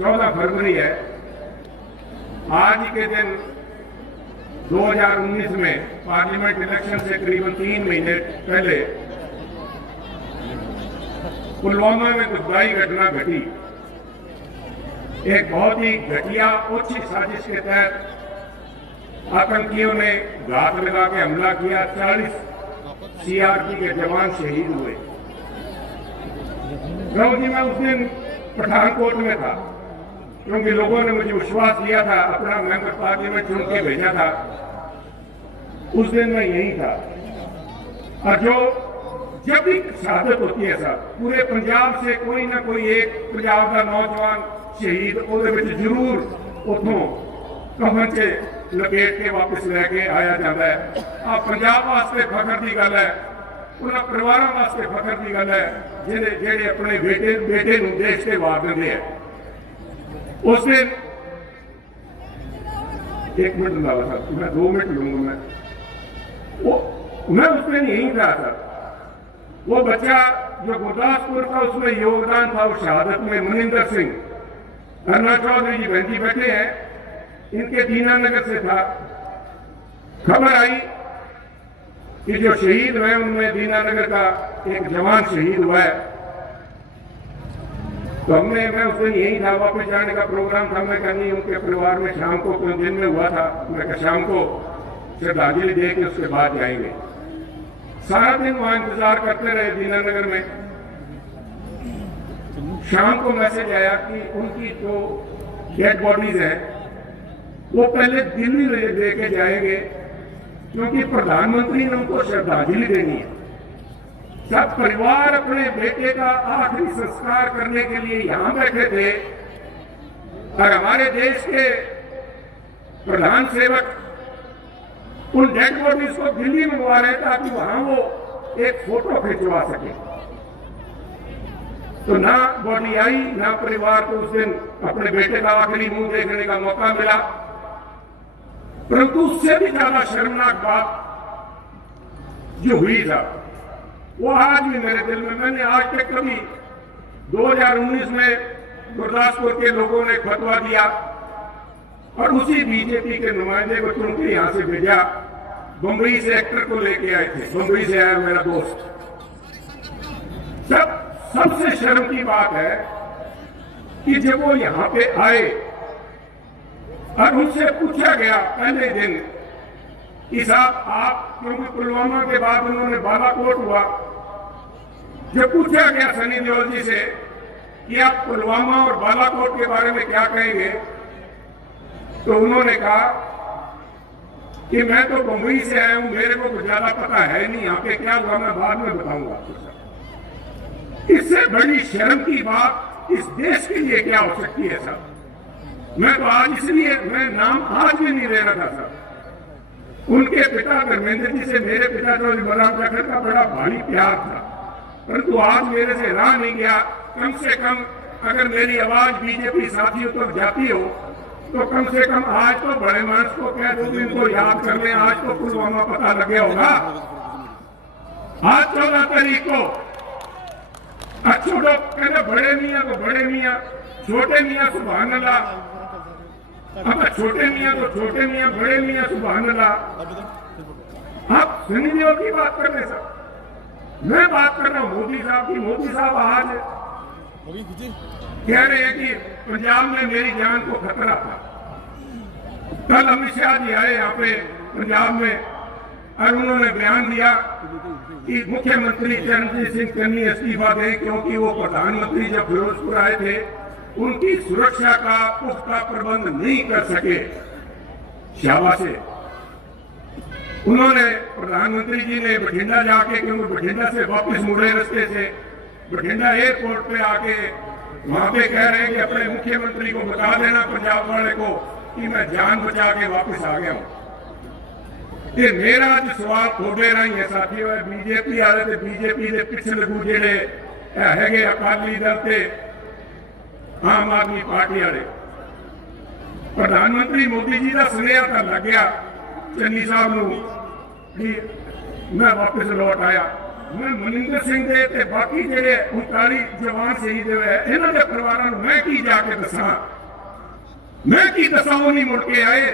14 फरवरी है। आज के दिन 2019 में पार्लियामेंट इलेक्शन से करीबन 3 महीने पहले पुलवामा में कुछ बड़ी घटना घटी। एक बहुत ही घटिया ओछी साजिश के तहत आतंकियों ने घात लगा के हमला किया। 40 सीआरपी के जवान शहीद हुए। जी मैं उस दिन पठानकोट में था, क्योंकि लोगों ने मुझे विश्वास दिया था, अपना मेंबर पार्लियामेंट चुन के भेजा था। उस दिन मैं यहीं था। और जब भी शहादत होती है सर, पूरे पंजाब से कोई ना कोई एक पंजाब का नौजवान शहीद जरूर उतों कफन च लपेट के वापस लैके आया जाता है। आप पंजाब वास्ते फखर की गल है, उन्होंने परिवार वास्ते फखर की गल है जेडे अपने बेटे नूं देश से वार देंगे हैं। उस दिन 1 मिनट ला सर, मैं 2 मिनट लूंगा। मैं उस दिन यही था सर। वो बच्चा जो गुरदासपुर का उसमें योगदान था उस शहादत में, मनिंदर सिंह, अन्ना चौधरी जी बहन जी बैठे हैं, इनके दीनानगर से था। खबर आई कि जो शहीद हुए उनमें दीनानगर का एक जवान शहीद हुआ है। तो मैं उस दिन यही था, वापस जाने का प्रोग्राम था। मैं कहीं उनके परिवार में शाम को कुछ दिन में हुआ था, मैं शाम को श्रद्धांजलि दे के उसके बाद जाएंगे। सारा दिन वहां इंतजार करते रहे दीनानगर में। शाम को मैसेज आया कि उनकी जो डेड बॉडीज है वो पहले दिल्ली लेके जाएंगे, क्योंकि प्रधानमंत्री ने उनको श्रद्धांजलि देनी है। सब परिवार अपने बेटे का आखिरी संस्कार करने के लिए यहां बैठे थे, और हमारे देश के प्रधान सेवक उन डेड बॉडीज को दिल्ली मंगवा रहे ताकि वहां वो एक फोटो खिंचवा सके। तो ना बॉडी आई, ना परिवार को उस दिन अपने बेटे का आखिरी मुंह देखने का मौका मिला। परंतु उससे भी ज्यादा शर्मनाक बात जो हुई था वो आज भी मेरे दिल में। मैंने आज तक कभी 2019 में गुरदासपुर के लोगों ने फतवा दिया और उसी बीजेपी के नुमाइंदे को चुन के यहां से भेजा। बम्बई से एक्टर को लेके आए थे, बम्बई से आया मेरा दोस्त। सबसे शर्म की बात है कि जब वो यहां पे आए और उनसे पूछा गया पहले दिन कि साहब आप, क्योंकि पुलवामा के बाद उन्होंने बालाकोट हुआ, जब पूछा गया सनी देओल जी से कि आप पुलवामा और बालाकोट के बारे में क्या कहेंगे, तो उन्होंने कहा कि मैं तो बम्बई से आया हूं, मेरे को कुछ ज्यादा पता है नहीं, यहाँ पे क्या हुआ मैं बाद में बताऊंगा। इससे बड़ी शर्म की बात इस देश के लिए क्या हो सकती है साहब। मैं तो आज इसलिए मैं नाम आज भी नहीं ले रहा था साहब। उनके पिता धर्मेंद्र जी से मेरे पिता चौधरी बलराम जाखड़ का बड़ा भारी प्यार था, परंतु आज मेरे से रहा नहीं गया। कम से कम अगर मेरी आवाज बीजेपी साथियों तक जाती हो तो कम से कम आज तो बड़े मानस को कह दो, इनको याद कर लें। आज तो पुलवामा पता लग गया होगा। आज 14 तारीख को अच्छे लोग कहते बड़े मियाँ को बड़े मियाँ, छोटे मियाँ सुभान अल्लाह। अब छोटे मियाँ तो छोटे मियाँ, बड़े मियाँ सुभान अल्लाह। आप सनी देओल की बात कर रहे साहब, मैं बात कर रहा हूँ मोदी साहब की। मोदी साहब आज कह रहे हैं कि पंजाब में मेरी जान को खतरा था। कल अमित शाह जी आए यहाँ पे पंजाब में और उन्होंने बयान दिया कि मुख्यमंत्री चरणजीत सिंह चन्नी इस्तीफा दें, क्योंकि वो प्रधानमंत्री जब फिरोजपुर आए थे उनकी सुरक्षा का पुख्ता प्रबंध नहीं कर सके। शाबाश है। उन्होंने प्रधानमंत्री जी ने बठिंडा जाके, क्योंकि बठिंडा से वापस मुड़े रास्ते से बठिंडा एयरपोर्ट पे आके वहां पे कह रहे हैं कि अपने मुख्यमंत्री को बता देना पंजाब वाले को कि मैं जान बचा के वापस आ गया हूं। ये मेरा जो सवाल थोड़े रही है साथियों, बीजेपी वाले तो बीजेपी के पिछले लगू जेडे है अकाली दल से आम आदमी पार्टी वाले। प्रधानमंत्री मोदी जी का सुनेहा तो लग गया चन्नी साहब को कि मैं वापस लौट आया, मैं मनिंदर सिंह दे ते बाकी जेडे 39 जवान शहीद हुए इन्हां दे परिवारां नूं मैं की जाके दसां, मैं की दसां वो नहीं मुड़ के आए।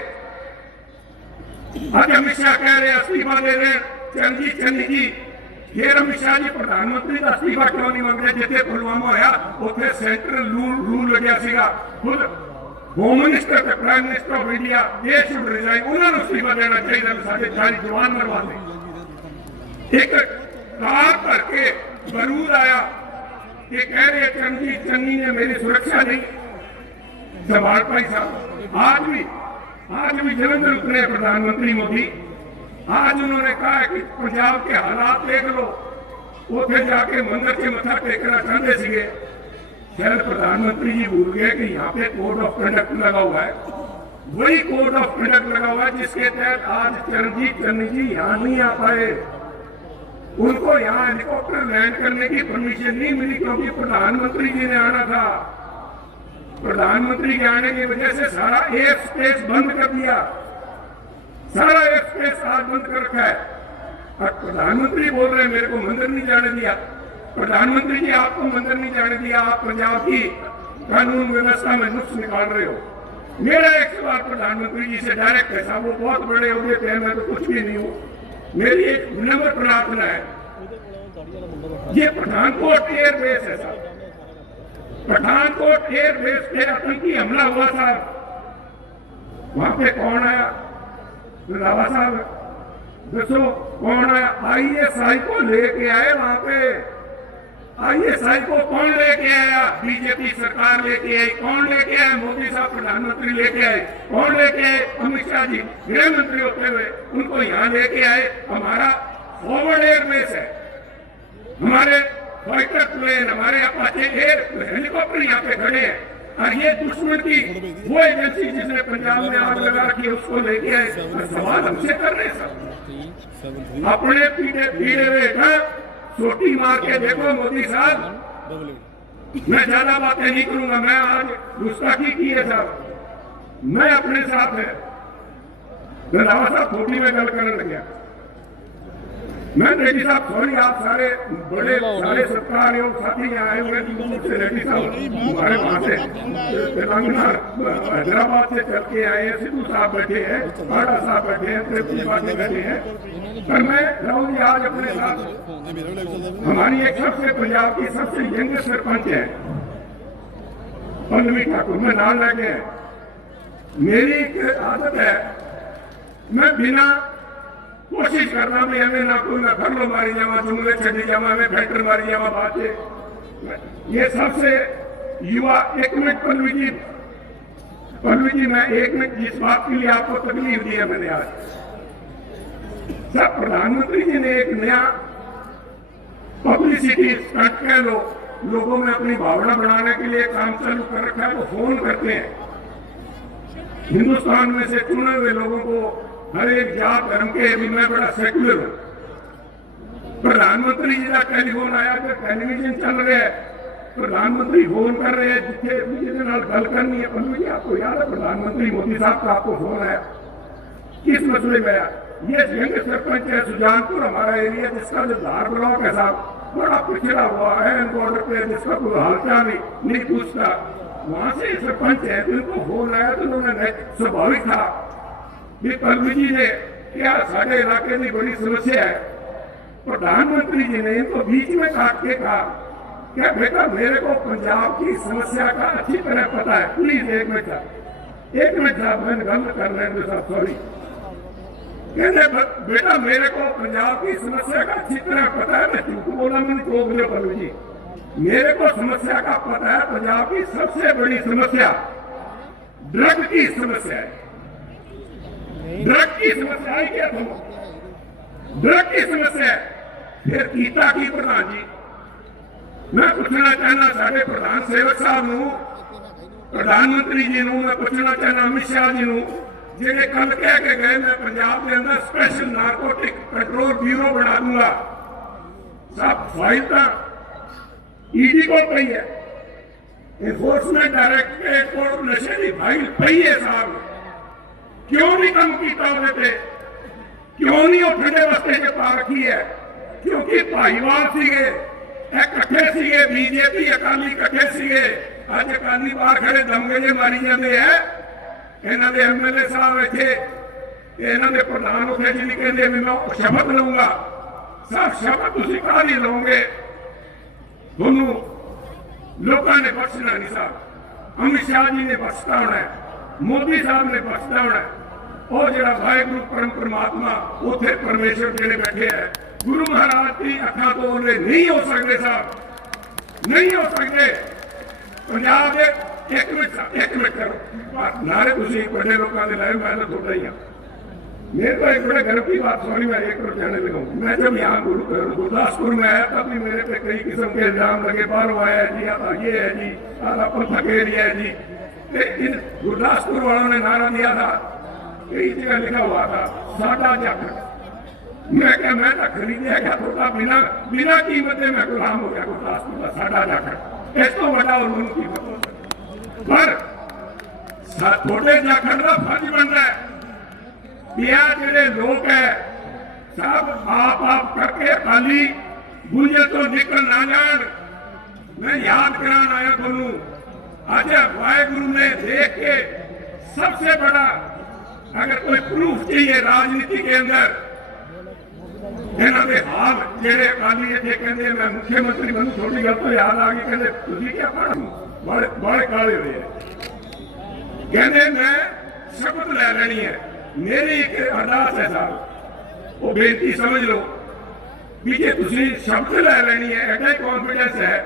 अज अमित शाह कह रहे अस्तीफा दे रहे चरणजीत चन्नी जी, फिर अमित शाह जी प्रधानमंत्री का अस्तीफा क्यों नहीं मंगते? जिथे पुलवामा होया उत्थे सेंट्रल रूल लग्या सीगा, खुद होम मिनिस्टर ते प्राइम मिनिस्टर ऑफ इंडिया ये शुड रिजाइन, उन्होंने अस्तीफा देना चाहिए। साढ़े 40 जवान मरवा दे। एक कार भर के बरूद आया कि कह रहे चरणजीत चन्नी ने मेरी सुरक्षा नहीं संभाल पाई साहब। आज भी जलंधर उतरे प्रधानमंत्री मोदी, आज उन्होंने कहा कि पंजाब के हालात देख लो, उठे जाके मंदिर के मथा टेकना चाहते थे। शायद प्रधानमंत्री जी भूल गए कि यहाँ पे कोड ऑफ कंडक्ट लगा हुआ है, वही कोड ऑफ कंडक्ट लगा हुआ है जिसके तहत आज चरणजीत चन्नी जी यहाँ नहीं आ पाए। उनको यहाँ हेलीकॉप्टर लैंड करने की परमिशन नहीं मिली क्योंकि प्रधानमंत्री जी ने आना था। प्रधानमंत्री के आने की वजह से सारा एयर स्पेस बंद कर दिया, सारा एयर स्पेस आज बंद कर रखा है। और प्रधानमंत्री बोल रहे हैं मेरे को मंदिर नहीं जाने दिया। प्रधानमंत्री जी आपको मंदिर नहीं जाने दिया, आप पंजाब की कानून व्यवस्था में नुक्स निकाल रहे हो। मेरा एक सवाल प्रधानमंत्री जी से डायरेक्ट है, साहब वो बहुत बड़े होते थे, मैं तो कुछ भी नहीं हूँ। मेरी एक विनम्र प्रार्थना है, ये पठानकोट एयरबेस है साहब, पठानकोट एयरबेस पे आतंकी हमला हुआ था, वहां पे कौन आया? रंधावा साहब दसो कौन आया? ISI को लेके आए वहां पे। ISI को कौन लेके आया? बीजेपी सरकार लेके आई। कौन लेके आए? मोदी साहब प्रधानमंत्री लेके आए। कौन लेके आए? अमित शाह जी गृह मंत्री होते हुए उनको यहाँ लेके आए। हमारा फॉरवर्ड एयरबेस है, हमारे फाइटर प्लेन, हमारे अपाचे एयर हेलीकॉप्टर यहाँ पे खड़े हैं। और ये दुश्मन की वो एजेंसी जिसने पंजाब में आग लगा रखी उसको लेके आए। सवाल हमसे कर रहे सब अपने पीड़े हुए छोटी मार के देखो मोदी साहब। मैं ज्यादा बातें नहीं करूंगा, मैं आज गुस्ताखी की है साहब, मैं अपने साथ है। रंधावा साहब छोटी में गल करने लग गया। मैं रेड्डी साहब सॉरी, आप सारे बड़े सारे सत्कार योग साथी यहाँ आए हुए से रेड्डी साहब हमारे वहां से तेलंगाना हैदराबाद से चल के आए हैं। सिद्धू साहब बैठे हैं, बाड़ा साहब बैठे हैं, बैठे हैं। पर मैं राहुल जी आज अपने साथ हमारी एक सबसे पंजाब की सबसे यंग सरपंच है पल्लवी ठाकुर, मैं नाम लगे। मेरी एक आदत है, मैं बिना कोशिश करना भी हमें ना कोई मैं फर लो मारी जावा, जुमले छड़ी जावा, मैं फैक्टर मारी जावा बात ये सबसे युवा। एक मिनट पल्लवी जी मैं एक मिनट जिस बात के लिए आपको तकलीफ दी है मैंने आज, सब प्रधानमंत्री जी ने एक नया पब्लिसिटी स्टंट कह लो, लोगों में अपनी भावना बढ़ाने के लिए काम चालू कर रखा है। वो फोन करते हैं हिंदुस्तान में से चुने हुए लोगों को, हर एक जात धर्म के भी मैं बड़ा सेक्युलर हूं। प्रधानमंत्री जी का टेलीफोन आया कि टेलीविजन चल रहे हैं, प्रधानमंत्री फोन कर रहे हैं जिसके गल करनी है। पल्लू जी आपको याद है प्रधानमंत्री मोदी साहब का आपको फोन आया, किस मसले में आया? ये यंग सरपंच है सुजानपुर हमारा एरिया, जिसका जो धार ब्लॉक है साहब बड़ा पिछड़ा हुआ है बॉर्डर पे, जिसका कोई हालचाल नहीं पूछता, वहां से सरपंच है। उनको फोन आया तो उन्होंने स्वाभाविक था कि पल्लवी जी ने क्या साढ़े इलाके की बड़ी समस्या है। प्रधानमंत्री जी ने इनको बीच में काट के कहा क्या बेटा मेरे को पंजाब की समस्या का अच्छी तरह पता है, प्लीज एक मिनट साहब मैंने गलत कर रहे साहब सॉरी। कहते बेटा मेरे को पंजाब की समस्या का अच्छी तरह पता है, मैं झूठ बोला मैंने रोक दिया पल्लवी जी, मेरे को समस्या का पता है। पंजाब की सबसे बड़ी समस्या ड्रग की समस्या है। ड्रग की समस्या है क्या तुम? ड्रग की समस्या है। फिर कीता की प्रधान जी, मैं पूछना चाहना साढ़े प्रधान सेवक साहब नूं, प्रधानमंत्री जी नूं, मैं पूछना चाहना अमित शाह जी नूं, जिन्हें कल कह के गए मैं पंजाब के अंदर स्पेशल नारकोटिक कंट्रोल ब्यूरो बना दूंगा। सब फाइल तो ईडी को पई है, एनफोर्समेंट डायरेक्टरेट को नशे की फाइल पई है साहब। क्यों नहीं कम किया? क्यों नहीं वो ठंडे बस्ते के पा रखी है? क्योंकि भाईवाल सीगे, इकट्ठे सीगे, बीजेपी अकाली इकट्ठे सीगे। अज अकाली बाहर खड़े दमगजे मारी जाते हैं। इन्हों के MLA साहब इतने, इन्हों के प्रधान उत्थे जी कहते भी मैं शपथ लूंगा। सब शपथ तुम कहा नहीं लोगे, दोनों लोगों ने बख्शना नहीं। साहब अमित शाह जी ने बख्शता होना है, मोदी साहब ने बख्शता होना है। और जो वाहेगुरु परम परमात्मा उथे परमेश्वर जिहड़े बैठे है, गुरु महाराज की अखा तो ओले नहीं हो सकते। साहब नहीं हो सकते। पंजाब के एक मिनट करो नारे तुम बड़े लोगों के लाए, मैं तो थोड़ा ही हाँ। मेरे को एक बड़े गर्व की बात सुनी, मैं एक बार कहने लगा। मैं जब यहाँ गुरदासपुर में आया तब भी मेरे पे कई किस्म के इल्जाम लगे, बाहरों आया है जी, आता ये है जी, आता अपन फकेर है जी। इन गुरदासपुर वालों ने नारा दिया था, कई जगह लिखा हुआ था साडा जाखड़। मैं क्या मैं तो खरीदया गया थोड़ा, बिना बिना कीमत में मैं गुलाम हो गया गुरदासपुर का साडा जाखड़। इस तो बड़ा और मन कीमत हो सकती, पर थोड़े जाखड़ का फर्ज बन रहा है। जोड़े लोग है सब आप करके खाली गुंजे तो निकल ना जान। मैं याद करान आया थोनू, आज वाहेगुरु ने देख के सबसे बड़ा अगर कोई प्रूफ चाहिए राजनीति के अंदर, इन्होंने हाल जेड़े अकाली इतने कहते मैं मुख्यमंत्री बनू, थोड़ी गल तो याद आ गई, कहते तुम क्या पढ़ बड़े काले हुए कहते मैं शपथ लै लेनी है। मेरी एक अरदास है साहब, वो बेनती समझ लो भी जे तुम शब्द लै लेनी है, एडा कॉन्फिडेंस है।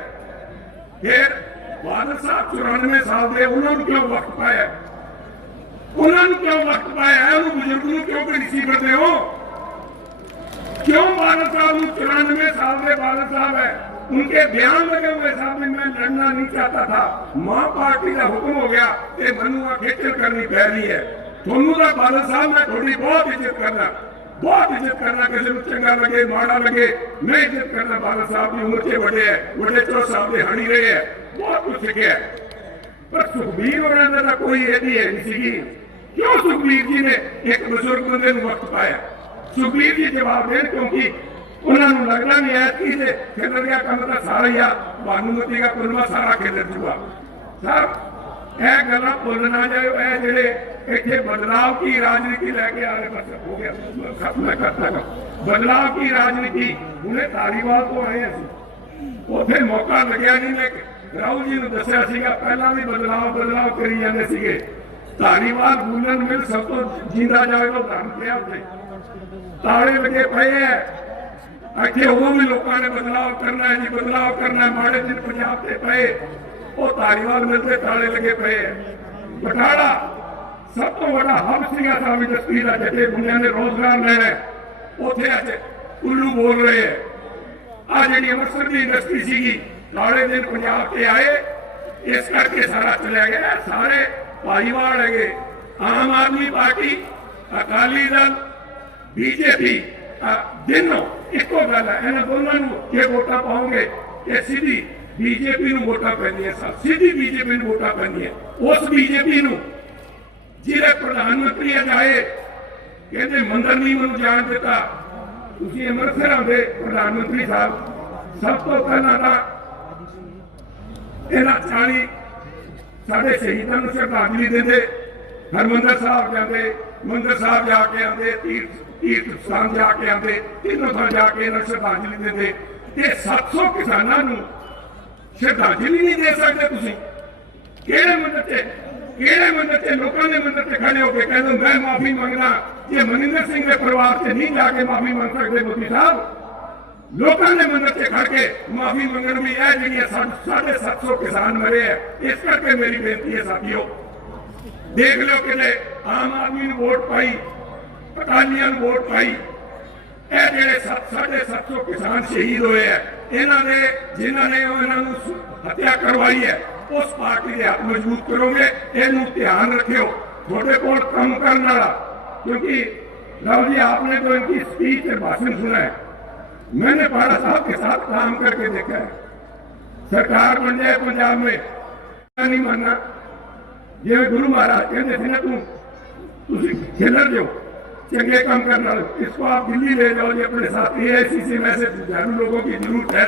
फिर बादल साहब 94 साल के, उन्होंने क्यों वक्त पाया, उन्होंने क्यों वक्त पाया है, उन्होंने बुजुर्ग क्यों घड़ीसी करते हो? क्यों बादल साहब 94 साल के बादल साहब है, उनके बयान लगे हुए साहब में मैं लड़ना नहीं चाहता था, मां पार्टी का हुक्म हो गया, ये मनुआ खेचल करनी पै रही है। थोनू का बादल साहब मैं थोड़ी बहुत इज्जत करना, बहुत इज्जत करना, किसी को चंगा लगे माड़ा लगे, मैं इज्जत करना। बादल साहब की उम्र के बड़े है, बड़े चो साहब के हणी रहे है, बहुत कुछ सीखे है। पर सुखबीर होना का कोई यदि है नहीं सी। क्यों सुखबीर जी ने एक बुजुर्ग बंदे वक्त पाया? सुखबीर जी जवाब दें, क्योंकि उन्होंने लगना नहीं है कि खिलर गया कम तो सारा ही आ, भानुमती का कुलवा सारा खिलर जुआ। साहब यह गल भुल ना जाओ, यह जेडे इतने बदलाव की राजनीति लैके आ रहे, बस हो गया खत्म। मैं करता बदलाव की राजनीति उन्हें धारीवाल तो आए अं उसे मौका लग्या नहीं। मैं राहुल जी ने दसिया पहला भी बदलाव करी जाते थे। धारीवाल बुलन मिल सब तो जींदा जाए तो धन पिया उसे ताले लगे पे है। इतने उदों भी लोगों ने बदलाव करना है जी, बदलाव करना है, माड़े दिन पंजाब से पे वो धारीवाल मिलते ताले लगे पे है। बटाला सब तो बड़ा हब सिंह साहब इंडस्ट्री का, जटे बुनिया ने रोजगार लेना है, उथे अज उल्लू बोल रहे हैं। आ जी अमृतसर की इंडस्ट्री सी ताले दिन पंजाब से आए, इस करके सारा चलिया गया। सारे भाईवाल है, आम आदमी पार्टी, अकाली दल, बीजेपी दिनों एको गल है। इन्होंने दोनों जो वोटा पाओगे ये सीधी बीजेपी नूं वोटा पैंदियां, सीधी बीजेपी नूं वोटा पैंदियां। उस बीजेपी नूं जिहड़े प्रधानमंत्री अज आए कहते मंदिर नहीं मैनूं जाण दिता। तुसीं अमृतसर आउंदे प्रधानमंत्री साहब, सब तो पहला तां इन्हां 40 साढ़े शहीदों को श्रद्धांजलि देंदे, हरमंदिर साहब जाते, मंदिर साहब जाके आते, तीर्थ स्थान जाके आते, तीनों थां जाके इन्हां श्रद्धांजलि देंदे। ये 700 किसानों को श्रद्धांजलि नहीं दे सकते? तुसीं किहड़े मंदिर से लोगों के मंदिर से खड़े होकर कहते मैं माफी मंगना, ये मनिंदर सिंह के परिवार से नहीं जाके माफी मंग सकते? मोदी साहब लोगों ने मंदिर से खड़ के माफी मंगन भी है जी 750 किसान मरे हैं। इस करके मेरी बेनती है साथियों, देख लो कि आम आदमी ने वोट पाई, अकालियां ने वोट पाई, ये जेडे 750 किसान शहीद हुए हैं, इन्होंने जिन्होंने हत्या करवाई है उस पार्टी के हाथ मजबूत करोगे। इनू ध्यान रखियो, थोड़े को कम करने वाला, क्योंकि राव जी आपने तो इनकी स्पीच भाषण सुना है, मैंने पाड़ा साहब के साथ काम करके देखा है। सरकार बन जाए पंजाब में नहीं मानना, जिम्मे गुरु महाराज कहते थे ना तुम खिलर दो, चंगे काम करना, इसको आप दिल्ली ले जाओ, ये अपने साथ AICC मैसेज झाड़ू लोगों की जरूरत है।